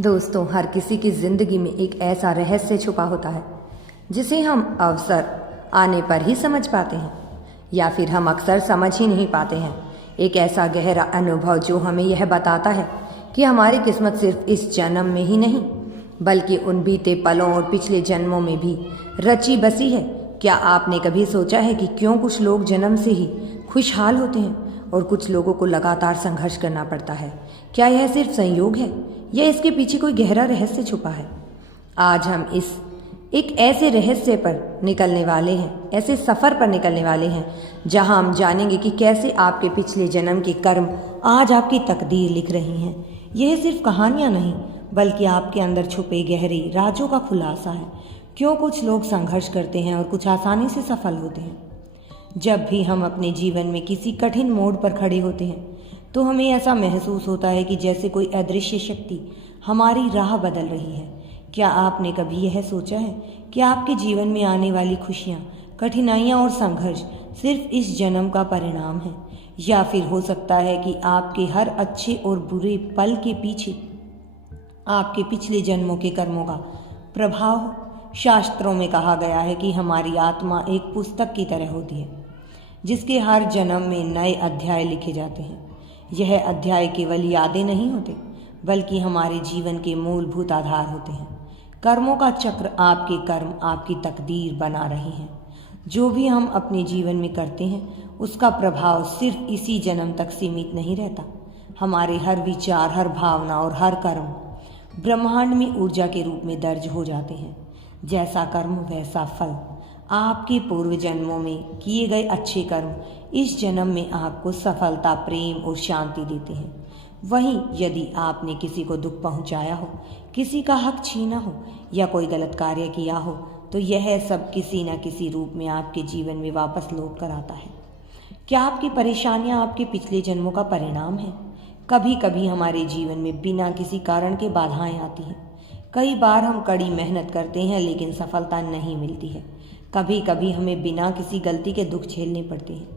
दोस्तों, हर किसी की जिंदगी में एक ऐसा रहस्य छुपा होता है जिसे हम अवसर आने पर ही समझ पाते हैं या फिर हम अक्सर समझ ही नहीं पाते हैं। एक ऐसा गहरा अनुभव जो हमें यह बताता है कि हमारी किस्मत सिर्फ इस जन्म में ही नहीं बल्कि उन बीते पलों और पिछले जन्मों में भी रची बसी है। क्या आपने कभी सोचा है कि क्यों कुछ लोग जन्म से ही खुशहाल होते हैं और कुछ लोगों को लगातार संघर्ष करना पड़ता है? क्या यह सिर्फ संयोग है या इसके पीछे कोई गहरा रहस्य छुपा है? आज हम एक ऐसे रहस्य पर निकलने वाले हैं, ऐसे सफ़र पर निकलने वाले हैं जहां हम जानेंगे कि कैसे आपके पिछले जन्म के कर्म आज आपकी तकदीर लिख रही हैं। यह सिर्फ कहानियां नहीं बल्कि आपके अंदर छुपे गहरे राजों का खुलासा है। क्यों कुछ लोग संघर्ष करते हैं और कुछ आसानी से सफल होते हैं। जब भी हम अपने जीवन में किसी कठिन मोड़ पर खड़े होते हैं तो हमें ऐसा महसूस होता है कि जैसे कोई अदृश्य शक्ति हमारी राह बदल रही है। क्या आपने कभी यह सोचा है कि आपके जीवन में आने वाली खुशियाँ, कठिनाइयाँ और संघर्ष सिर्फ इस जन्म का परिणाम है, या फिर हो सकता है कि आपके हर अच्छे और बुरे पल के पीछे आपके पिछले जन्मों के कर्मों का प्रभाव हो? शास्त्रों में कहा गया है कि हमारी आत्मा एक पुस्तक की तरह होती है जिसके हर जन्म में नए अध्याय लिखे जाते हैं। यह अध्याय केवल यादें नहीं होते बल्कि हमारे जीवन के मूलभूत आधार होते हैं। कर्मों का चक्र, आपके कर्म आपकी तकदीर बना रहे हैं। जो भी हम अपने जीवन में करते हैं उसका प्रभाव सिर्फ इसी जन्म तक सीमित नहीं रहता। हमारे हर विचार, हर भावना और हर कर्म ब्रह्मांड में ऊर्जा के रूप में दर्ज हो जाते हैं। जैसा कर्म वैसा फल। आपके पूर्व जन्मों में किए गए अच्छे कर्म इस जन्म में आपको सफलता, प्रेम और शांति देते हैं। वहीं यदि आपने किसी को दुख पहुंचाया हो, किसी का हक छीना हो या कोई गलत कार्य किया हो तो यह सब किसी न किसी रूप में आपके जीवन में वापस लौट कर आता है। क्या आपकी परेशानियां आपके पिछले जन्मों का परिणाम है? कभी कभी हमारे जीवन में बिना किसी कारण के बाधाएं आती हैं। कई बार हम कड़ी मेहनत करते हैं लेकिन सफलता नहीं मिलती है। कभी कभी हमें बिना किसी गलती के दुख झेलने पड़ते हैं।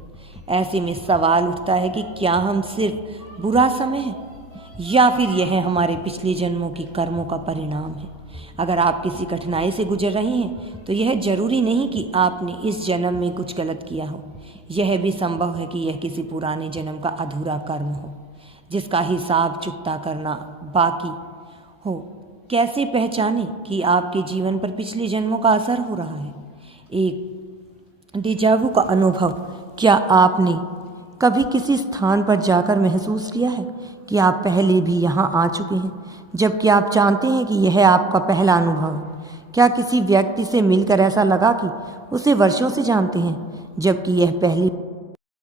ऐसे में सवाल उठता है कि क्या हम सिर्फ बुरा समय है या फिर यह हमारे पिछले जन्मों के कर्मों का परिणाम है? अगर आप किसी कठिनाई से गुजर रही हैं तो यह जरूरी नहीं कि आपने इस जन्म में कुछ गलत किया हो। यह भी संभव है कि यह किसी पुराने जन्म का अधूरा कर्म हो जिसका हिसाब चुकता करना बाकी हो। कैसे पहचानें कि आपके जीवन पर पिछले जन्मों का असर हो रहा है? एक डिजावू का अनुभव। क्या आपने कभी किसी स्थान पर जाकर महसूस किया है कि आप पहले भी यहाँ आ चुके हैं जबकि आप जानते हैं कि यह आपका पहला अनुभव है? क्या किसी व्यक्ति से मिलकर ऐसा लगा कि उसे वर्षों से जानते हैं जबकि यह पहली